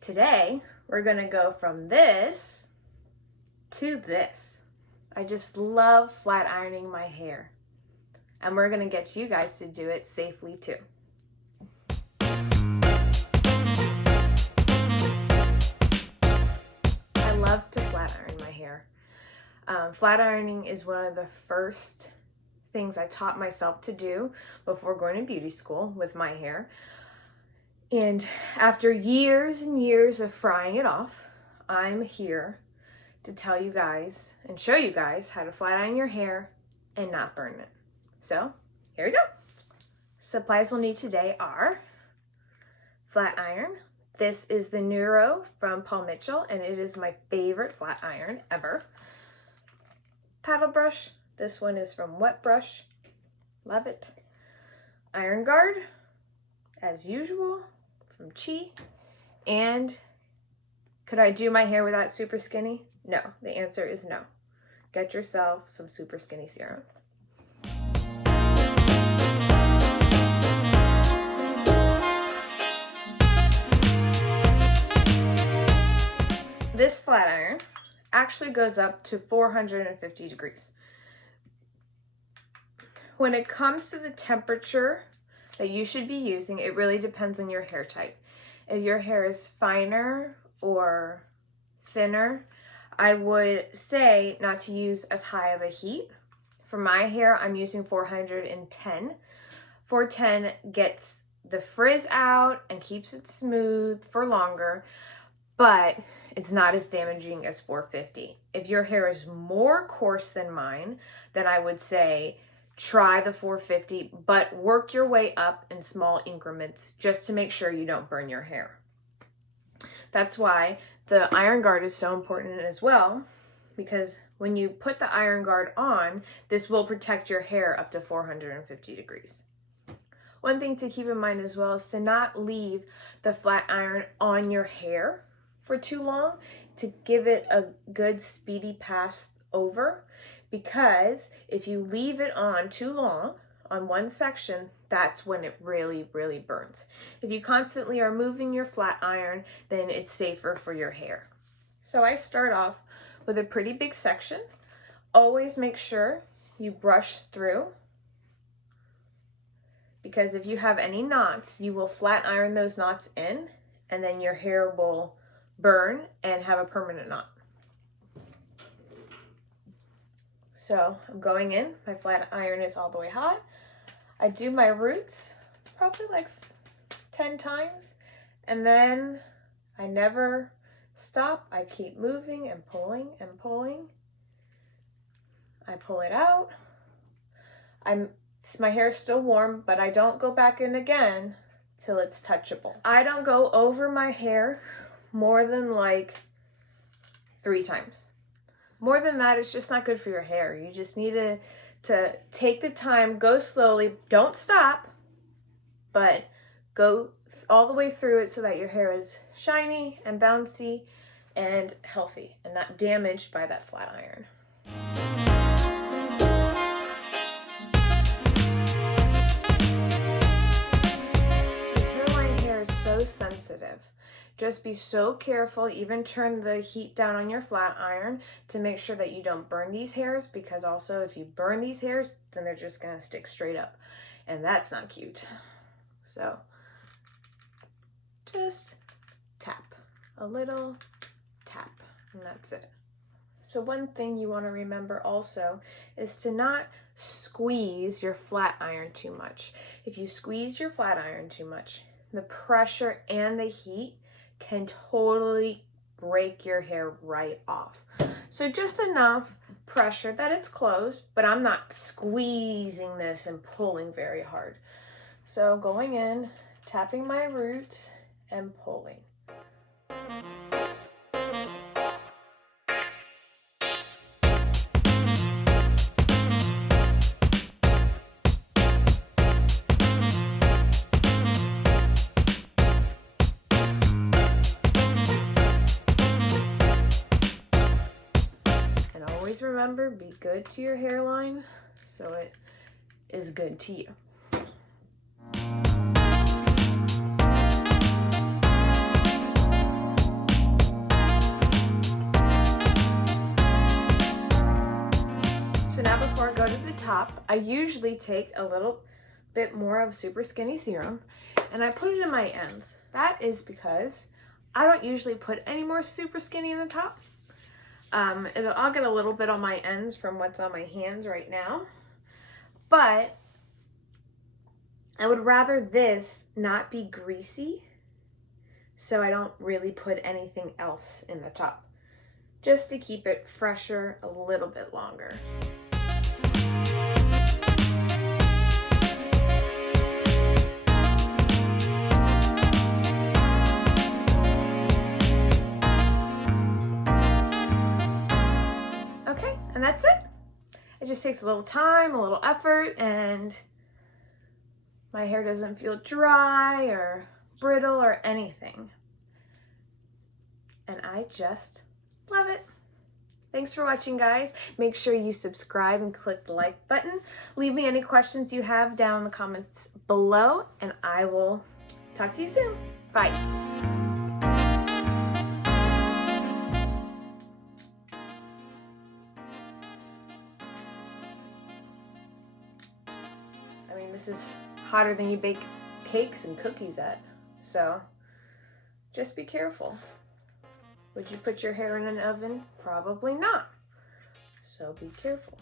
Today, we're gonna go from this to this. I just love flat ironing my hair. And we're gonna get you guys to do it safely too. I love to flat iron my hair. Flat ironing is one of the first things I taught myself to do before going to beauty school with my hair. And after years and years of frying it off, I'm here to tell you guys and show you guys how to flat iron your hair and not burn it. So here we go. Supplies we'll need today are flat iron. This is the Neuro from Paul Mitchell, and it is my favorite flat iron ever. Paddle brush. This one is from Wet Brush. Love it. Iron guard, as usual, from Chi. And could I do my hair without super skinny? No, the answer is no. Get yourself some super skinny serum. This flat iron actually goes up to 450 degrees. When it comes to the temperature that you should be using, it really depends on your hair type. If your hair is finer or thinner, I would say not to use as high of a heat. For my hair, I'm using 410. 410 gets the frizz out and keeps it smooth for longer, but it's not as damaging as 450. If your hair is more coarse than mine, then I would say try the 450, but work your way up in small increments just to make sure you don't burn your hair. That's why the iron guard is so important as well, because when you put the iron guard on, this will protect your hair up to 450 degrees. One thing to keep in mind as well is to not leave the flat iron on your hair for too long, to give it a good speedy pass over, because if you leave it on too long on one section, that's when it really burns. If you constantly are moving your flat iron, then it's safer for your hair. So I start off with a pretty big section. Always make sure you brush through, because if you have any knots, you will flat iron those knots in, and then your hair will burn and have a permanent knot. So I'm going in, my flat iron is all the way hot. I do my roots probably like 10 times, and then I never stop. I keep moving and pulling and pulling. I pull it out. My hair is still warm, but I don't go back in again till it's touchable. I don't go over my hair more than like 3 times. More than that, it's just not good for your hair. You just need to take the time, go slowly, don't stop, but go all the way through it so that your hair is shiny and bouncy and healthy and not damaged by that flat iron. Hairline hair is so sensitive. Just be so careful, even turn the heat down on your flat iron to make sure that you don't burn these hairs, because also if you burn these hairs, then they're just gonna stick straight up, and that's not cute. So just tap, a little tap, and that's it. So one thing you wanna remember also is to not squeeze your flat iron too much. If you squeeze your flat iron too much, the pressure and the heat can totally break your hair right off. So just enough pressure that it's closed, but I'm not squeezing this and pulling very hard. So going in, tapping my roots and pulling. Always remember, be good to your hairline so it is good to you. top, I usually take a little bit more of Super Skinny Serum and I put it in my ends. That is because I don't usually put any more Super Skinny in the top. I'll get a little bit on my ends from what's on my hands right now, but I would rather this not be greasy, so I don't really put anything else in the top, just to keep it fresher a little bit longer. Okay, and that's it. It just takes a little time, a little effort, and my hair doesn't feel dry or brittle or anything. And I just love it. Thanks for watching, guys. Make sure you subscribe and click the like button. Leave me any questions you have down in the comments below, and I will talk to you soon. Bye. I mean, this is hotter than you bake cakes and cookies at, so just be careful. Would you put your hair in an oven? Probably not. So be careful.